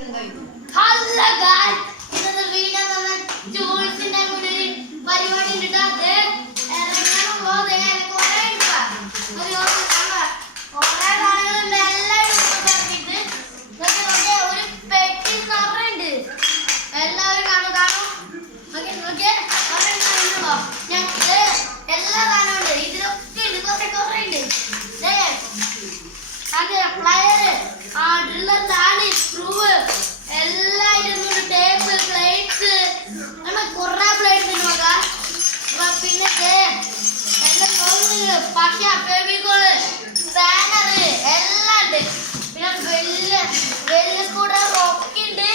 Hello guys, ഇന്നത്തെ video നമ്മൾ ടൂൾസിന്റെ കൂടെ ഒരു പരിപാടി ഉണ്ട്. പക്ഷെ ഫെവിക്കോള് സ്പാനർ എല്ലാം ഉണ്ട്. പിന്നെ വലിയ സ്കൂട്ടർ ഒക്കെ ഉണ്ട്.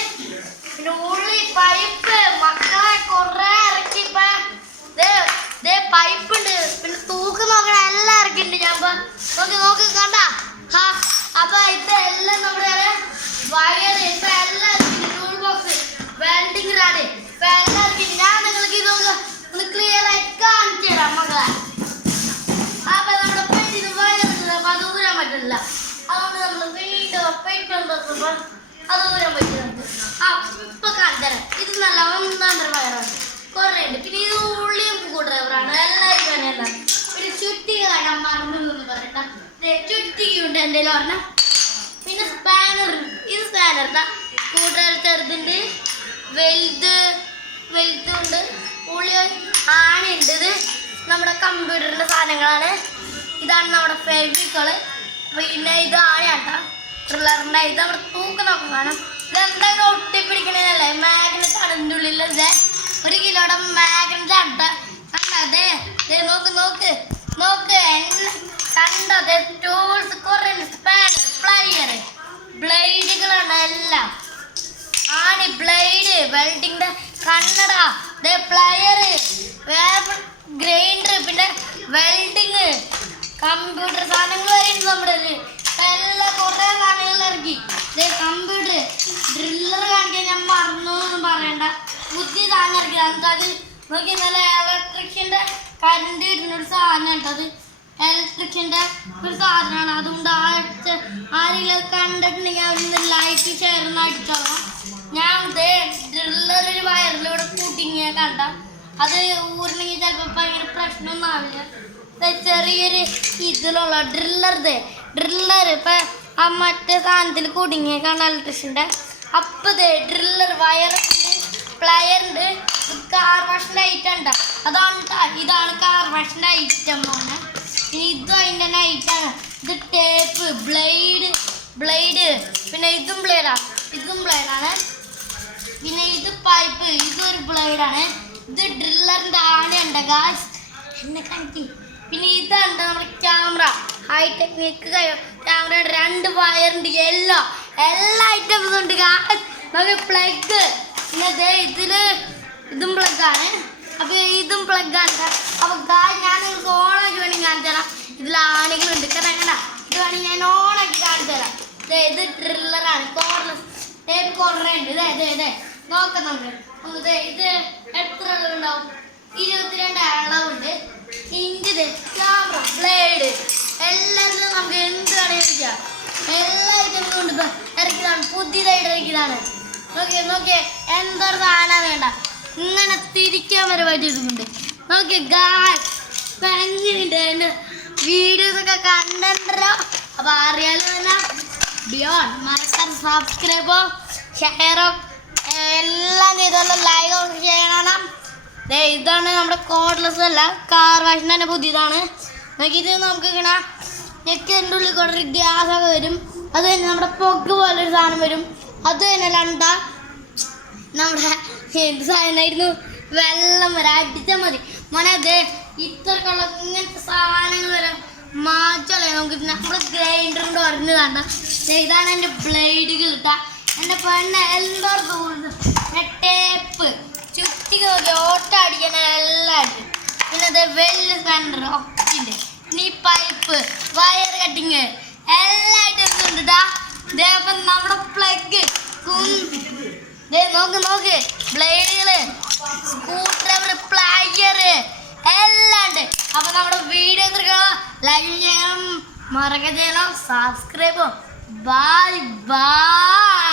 പിന്നെ ഉള്ളി പൈപ്പ് മക്കളെ കുറെ ഇറക്കി പൈപ്പ് ഉണ്ട്. പിന്നെ തൂക്ക് നോക്കണ എല്ലാം ഇറക്കിണ്ട്. ഞാൻ നോക്കി കണ്ട അപ്പൊ ഇപ്പൊ എല്ലാം നമ്മുടെ വയർ ഇപ്പൊ എല്ലാം ടൂൾ ബോക്സ് വെൽഡിങ് റാഡ് ഇപ്പൊ എല്ലാം ഇറക്കിണ്ട്. ഞാൻ നിങ്ങൾക്ക് ഇതൊക്കെ ഒന്ന് ക്ലിയർ ആയി കാണിച്ചു തരാം മക്കളെ. അതുകൊണ്ട് നമ്മൾ വീണ്ടും അത് ദൂരം പോയിട്ട് ഇപ്പൊ കാണിത്തരാം. ഇത് നല്ല ഒന്നാം തരം വയറാണ്, കുറേ ഉണ്ട്. പിന്നെ ഇത് ഉള്ളിയും കൂട്ടുന്നവരാണ് എല്ലാവരും തന്നെ. പിന്നെ ചുറ്റിക കാണാൻ മറന്നു പറയട്ടെ, ചുറ്റികയുണ്ട് എന്തെങ്കിലും പറഞ്ഞ. പിന്നെ സ്പാനർ, ഇത് സ്പാനറിന്റെ കൂട്ടുകാർ ചെറുതുണ്ട്, വലുതുണ്ട്, ഉള്ളി ആണയുണ്ട്. ഇത് നമ്മുടെ കമ്പ്യൂട്ടറിന്റെ സാധനങ്ങളാണ്. ഇതാണ് നമ്മുടെ ഫെവിക്കോള്. പിന്നെ ഇതാണ് കേട്ടോ ട്രില്ലറിൻ്റെ. ഇത് നമ്മുടെ തൂക്കം നോക്കാൻ കാണാം. ഇതെന്തായാലും ഒട്ടിപ്പിടിക്കണല്ലേ മാഗ്നറ്റ് ആണ് ഇതിൻ്റെ ഉള്ളിലത്. 1 കിലോയുടെ മാഗ്നറ്റ് ആണ്. കണ്ടേ നോക്ക് കണ്ടത് ടൂൾസ് കുറേ സ്പാനർ പ്ലയർ ബ്ലേഡുകളാണ് എല്ലാം. ആണ് ബ്ലേഡ് വെൽഡിങ്ങിന്റെ കണ്ണട പ്ലയർ ഗ്രൈൻഡർ പിന്നെ വെൽഡിങ് കമ്പ്യൂട്ടർ സാധനങ്ങൾ വരുന്നുണ്ട്. നമ്മുടെ എല്ലാം കുറേ സാധനങ്ങൾ ഇറക്കി. കമ്പ്യൂട്ടർ ഡ്രില്ലർ കാണിക്കാൻ ഞാൻ മറന്നൊന്നും പറയണ്ട, ബുദ്ധി സാധനം ഇറക്കി. അത് നോക്കി നല്ല ഇലക്ട്രിഷ്യൻ്റെ കറണ്ട് കിട്ടുന്ന ഒരു സാധനം കേട്ടത്. ഇലക്ട്രിഷ്യൻ്റെ ഒരു സാധനമാണ്. അതുകൊണ്ട് ആരെങ്കിലും കണ്ടിട്ടുണ്ടെങ്കിൽ അവരൊന്ന് ലൈറ്റ് ഷെയർ ഒന്ന് അടിച്ചോളാം. ഞാൻ ഡ്രില്ലർ ഒരു വയറിലൂടെ കൂട്ടിങ്ങിയ കണ്ട അത് ഊരണമെങ്കിൽ ചിലപ്പോൾ ഭയങ്കര പ്രശ്നമൊന്നും ആവില്ല. ചെറിയൊരു ഇതിലുള്ള ഡ്രില്ലർ ഇപ്പൊ ആ മറ്റേ സാധനത്തിൽ കുടുങ്ങിയ കാണാൻ ഇലക്ട്രിഷ്യൻ്റെ. അപ്പൊ ഡ്രില്ലർ വയറുണ്ട്, പ്ലയറുണ്ട്, കാർ വാഷിൻ്റെ ഐറ്റം ഉണ്ട്. ഇതാണ് കാർ വാഷിൻ്റെ ഐറ്റം ആണ്. പിന്നെ ഇതും അതിൻ്റെ നൈറ്റാണ്. ഇത് ടേപ്പ് ബ്ലേഡ് പിന്നെ ഇതും ബ്ലേഡാണ്. പിന്നെ ഇത് പൈപ്പ്, ഇതൊരു ബ്ലേഡാണ്. ഇത് ഡ്രില്ലറിൻ്റെ ആണയുണ്ട് ഗായ്സ്, എന്നെ കാണിക്ക്. പിന്നെ ഇതാണ് നമ്മുടെ ക്യാമറ, ഹൈ ടെക്നിക്ക് ക്യാമറയുടെ 2 വയറുണ്ട്. എല്ലാ ഐറ്റംസും ഉണ്ട് ഗായ്സ്. നമുക്ക് പ്ലഗ്, പിന്നെ ഇതും പ്ലഗാണ്. അപ്പോൾ ഇതും പ്ലഗാണ്. അപ്പോൾ ഗായ്സ് ഞാൻ നിങ്ങൾക്ക് ഓണാക്കി വേണമെങ്കിൽ കാണിച്ചു തരാം. ഇതിൽ ആണികളുണ്ട് കണ്ട. ഇത് വേണമെങ്കിൽ ഞാൻ ഓണാക്കി കാണിച്ചു തരാം. ഇത് ഡ്രില്ലറാണ്, കോർലെസ് ടേപ്പ് കുറേ ഉണ്ട്. നോക്കാം നമുക്ക്. ഇത് എത്ര അളവുണ്ടാവും? 22 അളവുണ്ട്. ഇഞ്ച് ക്യാമറ ബ്ലേഡ് എല്ലാം നമുക്ക് എന്ത് വേണമെങ്കിലും ചെയ്യാം. എല്ലാ ഐറ്റംസും ഉണ്ട്. ഇറക്കിയതാണ്, പുതിയതായിട്ട് ഇറക്കിയതാണ്. നോക്കിയേ എന്തൊരു സാധനം വേണ്ട, ഇങ്ങനെ തിരിക്കാൻ വരെ പറ്റിയിട്ടുണ്ട്. നോക്കിയേ ഗായ്സ്, എങ്ങനെയുണ്ട് വീഡിയോസൊക്കെ കണ്ടോ? അപ്പോൾ അറിയാലോ തന്നെ. ബിയോണ്ട് മറക്കാൻ സബ്സ്ക്രൈബോ ഷെയറോ എല്ലാം ചെയ്തോളൂ, ലൈക്ക് ചെയ്യണം. ഇതാണ് നമ്മുടെ കോഡ്ലെസ് അല്ല, കാർ വാഷിൻ്റെ തന്നെ പുതിയതാണ്. നോക്കിയിട്ട് നമുക്ക് ഇങ്ങനെ ഞെക്കിൻ്റെ ഉള്ളിൽ കൂടെ ഒരു ഗ്യാസൊക്കെ വരും. അത് തന്നെ നമ്മുടെ പൊക്ക് പോലൊരു സാധനം വരും. അത് തന്നെ നമ്മുടെ എന്ത് സാധനമായിരുന്നു, വെള്ളം വരാം അടിച്ചാൽ മതി മോനെ. ഇത്രക്കുള്ള ഇങ്ങനത്തെ സാധനങ്ങൾ വരാം മാറ്റല്ലേ. നമുക്ക് നമ്മുടെ ഗ്രൈൻഡറിൻ്റെ ഉറഞ്ഞു കണ്ട. ഇതാണ് എൻ്റെ ബ്ലേഡുകൾ കിട്ടുക. എൻ്റെ പെണ്ണ എന്തോർത്ത് ടേപ്പ് ചുറ്റിക്ക് നോക്കി ഓട്ട അടിക്കാൻ എല്ലാം ഉണ്ട്. പിന്നെ വലിയ സ്പാനർ ഒക്കെ ഉണ്ട്. പിന്നെ ഈ പൈപ്പ് വയർ കട്ടിങ് എല്ലാ ഐറ്റംസും ഉണ്ട്. ഇതേപ്പം നമ്മുടെ പ്ലഗ് നോക്ക് ബ്ലേഡുകള് സ്ക്രൂ ഡ്രൈവർ പ്ലയർ എല്ലാം ഉണ്ട്. അപ്പൊ നമ്മുടെ വീഡിയോ ലൈക്ക് ചെയ്യണം, മറക്ക ചെയ്യണം, സബ്സ്ക്രൈബ്. Bye bye.